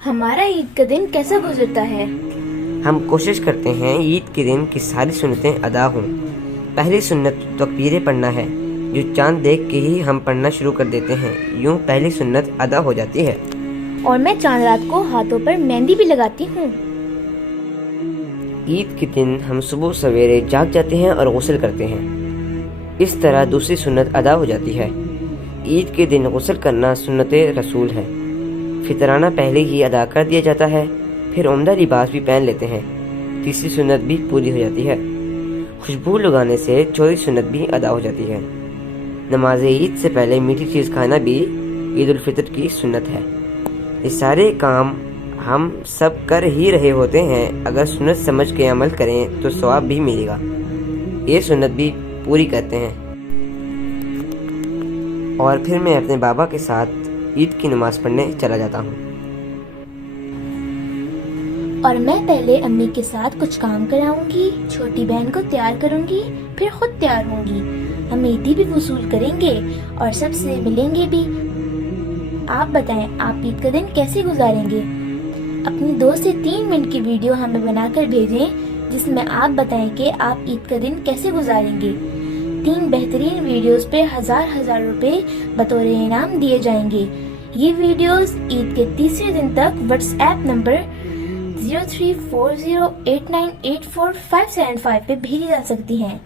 ہمارا عید کا دن کیسا گزرتا ہے؟ ہم کوشش کرتے ہیں عید کے دن کی ساری سنتیں ادا ہوں۔ پہلی سنت تکبیریں پڑھنا ہے، جو چاند دیکھ کے ہی ہم پڑھنا شروع کر دیتے ہیں، یوں پہلی سنت ادا ہو جاتی ہے۔ اور میں چاند رات کو ہاتھوں پر مہندی بھی لگاتی ہوں۔ عید کے دن ہم صبح سویرے جاگ جاتے ہیں اور غسل کرتے ہیں، اس طرح دوسری سنت ادا ہو جاتی ہے۔ عید کے دن غسل کرنا سنت رسول ہے۔ فطرانہ پہلے ہی ادا کر دیا جاتا ہے، پھر عمدہ لباس بھی پہن لیتے ہیں، تیسری سنت بھی پوری ہو جاتی ہے۔ خوشبو لگانے سے چوتھی سنت بھی ادا ہو جاتی ہے۔ نماز عید سے پہلے میٹھی چیز کھانا بھی عید الفطر کی سنت ہے۔ یہ سارے کام ہم سب کر ہی رہے ہوتے ہیں، اگر سنت سمجھ کے عمل کریں تو ثواب بھی ملے گا۔ یہ سنت بھی پوری کرتے ہیں، اور پھر میں اپنے بابا کے ساتھ عید کی نماز پڑھنے چلا جاتا ہوں۔ اور میں پہلے امی کے ساتھ کچھ کام کراؤں گی، چھوٹی بہن کو تیار کروں گی، پھر خود تیار ہوں گی۔ ہم عیدی بھی وصول کریں گے اور سب سے ملیں گے بھی۔ آپ بتائیں، آپ عید کا دن کیسے گزاریں گے؟ اپنی 2 سے 3 منٹ کی ویڈیو ہمیں بنا کر بھیجیں، جس میں آپ بتائیں کہ آپ عید کا دن کیسے گزاریں گے۔ 3 بہترین ویڈیوز پہ ہزار روپے بطور انعام دیے جائیں گے۔ یہ ویڈیوز عید کے تیسرے دن تک واٹس ایپ نمبر 0340898455 پہ بھیجی جا سکتی ہیں۔